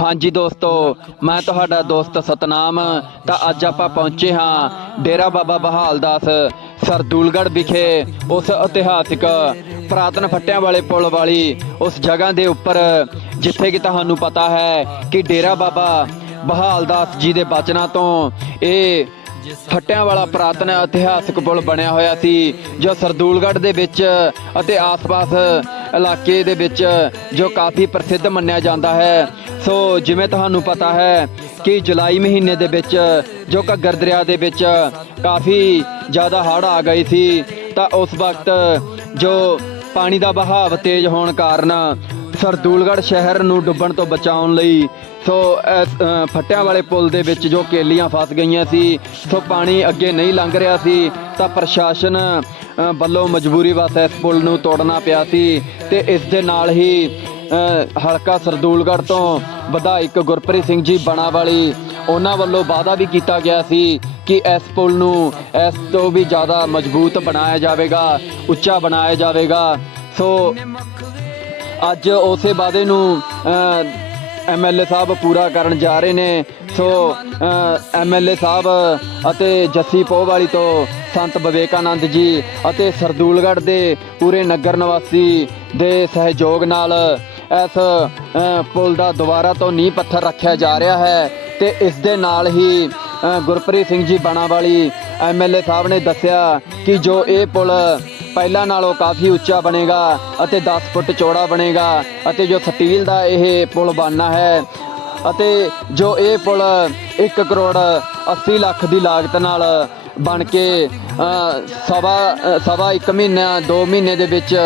ਹਾਂਜੀ ਦੋਸਤੋ, ਮੈਂ ਤੁਹਾਡਾ ਦੋਸਤ ਸਤਨਾਮ, ਤਾਂ ਅੱਜ ਆਪਾਂ ਪਹੁੰਚੇ ਹਾਂ ਡੇਰਾ ਬਾਬਾ ਬਹਾਲ ਦਾਸ ਸਰਦੂਲਗੜ੍ਹ ਵਿਖੇ, ਉਸ ਇਤਿਹਾਸਿਕ ਪ੍ਰਾਤਨ ਫੱਟਿਆਂ ਵਾਲੇ ਪੁਲ ਵਾਲੀ ਉਸ ਜਗ੍ਹਾ ਦੇ ਉੱਪਰ, ਜਿੱਥੇ ਕਿ ਤੁਹਾਨੂੰ ਪਤਾ ਹੈ ਕਿ ਡੇਰਾ ਬਾਬਾ ਬਹਾਲ ਦਾਸ ਜੀ ਦੇ ਬਚਨਾਂ ਤੋਂ ਇਹ ਫੱਟਿਆਂ ਵਾਲਾ ਪ੍ਰਾਤਨ ਇਤਿਹਾਸਕ ਪੁਲ ਬਣਿਆ ਹੋਇਆ ਸੀ, ਜੋ ਸਰਦੂਲਗੜ੍ਹ ਦੇ ਵਿੱਚ ਅਤੇ ਆਸ-ਪਾਸ ਇਲਾਕੇ ਦੇ ਵਿੱਚ ਜੋ ਕਾਫੀ ਪ੍ਰਸਿੱਧ ਮੰਨਿਆ ਜਾਂਦਾ ਹੈ। ਸੋ ਜਿਵੇਂ ਤੁਹਾਨੂੰ ਪਤਾ ਹੈ ਕਿ ਜੁਲਾਈ ਮਹੀਨੇ ਦੇ ਵਿੱਚ ਜੋ ਘੱਗਰ ਦਰਿਆ ਦੇ ਵਿੱਚ ਕਾਫੀ ਜ਼ਿਆਦਾ ਹੜ੍ਹ ਆ ਗਈ ਸੀ, ਤਾਂ ਉਸ ਵਕਤ ਜੋ ਪਾਣੀ ਦਾ ਬਹਾਵ ਤੇਜ਼ ਹੋਣ ਕਾਰਨ ਸਰਦੂਲਗੜ੍ਹ ਸ਼ਹਿਰ ਨੂੰ ਡੁੱਬਣ ਤੋਂ ਬਚਾਉਣ ਲਈ, ਸੋ ਫੱਟਿਆਂ ਵਾਲੇ ਪੁਲ ਦੇ ਵਿੱਚ ਜੋ ਕੇਲੀਆਂ ਫਸ ਗਈਆਂ ਸੀ, ਸੋ ਪਾਣੀ ਅੱਗੇ ਨਹੀਂ ਲੰਘ ਰਿਹਾ ਸੀ, ਤਾਂ ਪ੍ਰਸ਼ਾਸਨ ਵੱਲੋਂ ਮਜਬੂਰੀ ਵਾਸਤੇ ਇਸ ਪੁਲ ਨੂੰ ਤੋੜਨਾ ਪਿਆ ਸੀ ਤੇ ਇਸ ਦੇ ਨਾਲ ਹੀ ਹਲਕਾ ਸਰਦੂਲਗੜ੍ਹ ਤੋਂ ਵਿਧਾਇਕ ਗੁਰਪ੍ਰੀਤ ਸਿੰਘ ਜੀ ਬਣਾ ਵਾਲੀ ਉਹਨਾਂ ਵੱਲੋਂ ਵਾਅਦਾ ਵੀ ਕੀਤਾ ਗਿਆ ਸੀ ਕਿ ਇਸ ਪੁਲ ਨੂੰ ਇਸ ਤੋਂ ਵੀ ਜ਼ਿਆਦਾ ਮਜ਼ਬੂਤ ਬਣਾਇਆ ਜਾਵੇਗਾ, ਉੱਚਾ ਬਣਾਇਆ ਜਾਵੇਗਾ, ਸੋ ਅੱਜ ਉਸੇ ਵਾਅਦੇ ਨੂੰ ਐਮਐਲਏ ਸਾਹਿਬ ਪੂਰਾ ਕਰਨ ਜਾ ਰਹੇ ਨੇ। ਸੋ ਐਮਐਲਏ ਸਾਹਿਬ ਅਤੇ ਜੱਸੀ ਪੋਵਾਲੀ ਤੋਂ ਸੰਤ ਵਿਵੇਕਾਨੰਦ ਜੀ ਅਤੇ ਸਰਦੂਲਗੜ੍ਹ ਦੇ ਪੂਰੇ ਨਗਰ ਨਿਵਾਸੀ ਦੇ ਸਹਿਯੋਗ ਨਾਲ ਇਸ ਪੁਲ ਦਾ ਦੁਬਾਰਾ ਤੋਂ ਨੀਂਹ ਪੱਥਰ ਰੱਖਿਆ ਜਾ ਰਿਹਾ ਹੈ ਤੇ ਇਸ ਦੇ ਨਾਲ ਹੀ ਗੁਰਪ੍ਰੀਤ ਸਿੰਘ ਜੀ ਬਾਣਾਵਾਲੀ ਐਮਐਲਏ ਸਾਹਿਬ ਨੇ ਦੱਸਿਆ ਕਿ ਜੋ ਇਹ ਪੁਲ ਪਹਿਲਾਂ ਨਾਲੋਂ ਕਾਫੀ ਉੱਚਾ ਬਣੇਗਾ ਅਤੇ 10 ਫੁੱਟ ਚੌੜਾ ਬਣੇਗਾ ਅਤੇ ਜੋ ਸਟੀਲ ਦਾ ਇਹ ਪੁਲ ਬਣਨਾ ਹੈ ਅਤੇ ਜੋ ਇਹ ਪੁਲ 1 ਕਰੋੜ 80 ਲੱਖ ਦੀ ਲਾਗਤ ਨਾਲ ਬਣ ਕੇ ਸਵਾ ਸਵਾ 1 ਮਹੀਨਾ 2 ਮਹੀਨੇ ਦੇ ਵਿੱਚ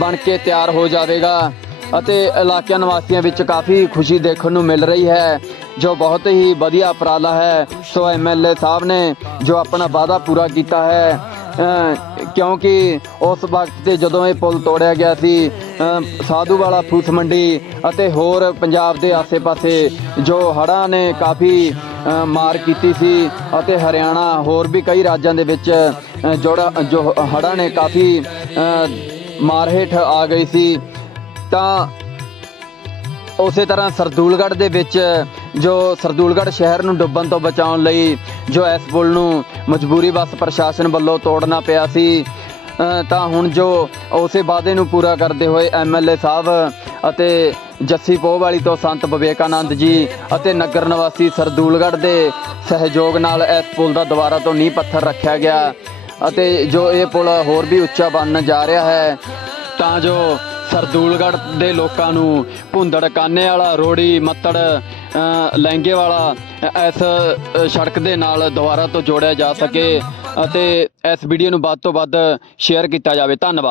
ਬਣ ਕੇ ਤਿਆਰ ਹੋ ਜਾਵੇਗਾ ਅਤੇ ਇਲਾਕਿਆਂ ਨਿਵਾਸੀਆਂ ਵਿੱਚ ਕਾਫੀ ਖੁਸ਼ੀ ਦੇਖਣ ਨੂੰ ਮਿਲ ਰਹੀ ਹੈ, ਜੋ ਬਹੁਤ ਹੀ ਵਧੀਆ ਉਪਰਾਲਾ ਹੈ। ਸੋ ਐਮਐਲਏ ਸਾਹਿਬ ਨੇ ਜੋ ਆਪਣਾ ਵਾਅਦਾ ਪੂਰਾ ਕੀਤਾ ਹੈ ਕਿਉਂਕਿ ਉਸ ਵਕਤ ਤੇ ਜਦੋਂ ਇਹ ਪੁਲ ਤੋੜਿਆ ਗਿਆ ਸੀ ਸਾਧੂ ਵਾਲਾ ਫੂਸ ਮੰਡੀ ਅਤੇ ਹੋਰ ਪੰਜਾਬ ਦੇ ਆਸੇ-ਪਾਸੇ ਜੋ ਹੜ੍ਹਾਂ ਨੇ ਕਾਫੀ ਮਾਰ ਕੀਤੀ ਸੀ ਅਤੇ ਹਰਿਆਣਾ ਹੋਰ ਵੀ ਕਈ ਰਾਜਾਂ ਦੇ ਵਿੱਚ ਅ, ਜੋੜਾ ਜੋ ਹੜ੍ਹਾਂ ਨੇ ਕਾਫੀ ਮਾਰ ਹੇਠ ਆ ਗਈ ਸੀ। ਤਾਂ ਉਸੇ ਤਰ੍ਹਾਂ ਸਰਦੂਲਗੜ੍ਹ ਦੇ ਵਿੱਚ ਜੋ ਸਰਦੂਲਗੜ੍ਹ ਸ਼ਹਿਰ ਨੂੰ ਡੁੱਬਣ ਤੋਂ ਬਚਾਉਣ ਲਈ ਜੋ ਇਸ ਪੁਲ ਨੂੰ ਮਜਬੂਰੀ ਬਸ ਪ੍ਰਸ਼ਾਸਨ ਵੱਲੋਂ ਤੋੜਨਾ ਪਿਆ ਸੀ ਤਾਂ ਹੁਣ ਜੋ ਉਸੇ ਵਾਅਦੇ ਨੂੰ ਪੂਰਾ ਕਰਦੇ ਹੋਏ ਐਮਐਲਏ ਸਾਹਿਬ ਅਤੇ ਜੱਸੀ ਪੋਹ ਵਾਲੀ ਤੋਂ ਸੰਤ ਵਿਵੇਕਾਨੰਦ ਜੀ ਅਤੇ ਨਗਰ ਨਿਵਾਸੀ ਸਰਦੂਲਗੜ੍ਹ ਦੇ ਸਹਿਯੋਗ ਨਾਲ ਇਸ ਪੁਲ ਦਾ ਦੁਬਾਰਾ ਤੋਂ ਨੀਂਹ ਪੱਥਰ ਰੱਖਿਆ ਗਿਆ ਅਤੇ ਜੋ ਇਹ ਪੁਲ ਹੋਰ ਵੀ ਉੱਚਾ ਬਣਨ ਜਾ ਰਿਹਾ ਹੈ, ਤਾਂ ਜੋ ਸਰਦੂਲਗੜ੍ਹ ਦੇ ਲੋਕਾਂ ਨੂੰ ਭੁੰਦੜ ਕਾਨੇ ਵਾਲਾ, ਰੋੜੀ ਮੱਤੜ ਲਹਿੰਗੇ ਵਾਲਾ ਇਸ ਸੜਕ ਦੇ ਨਾਲ ਦੁਬਾਰਾ ਤੋਂ ਜੋੜਿਆ ਜਾ ਸਕੇ ਅਤੇ ਇਸ ਵੀਡੀਓ ਨੂੰ ਵੱਧ ਤੋਂ ਵੱਧ ਸ਼ੇਅਰ ਕੀਤਾ ਜਾਵੇ। ਧੰਨਵਾਦ।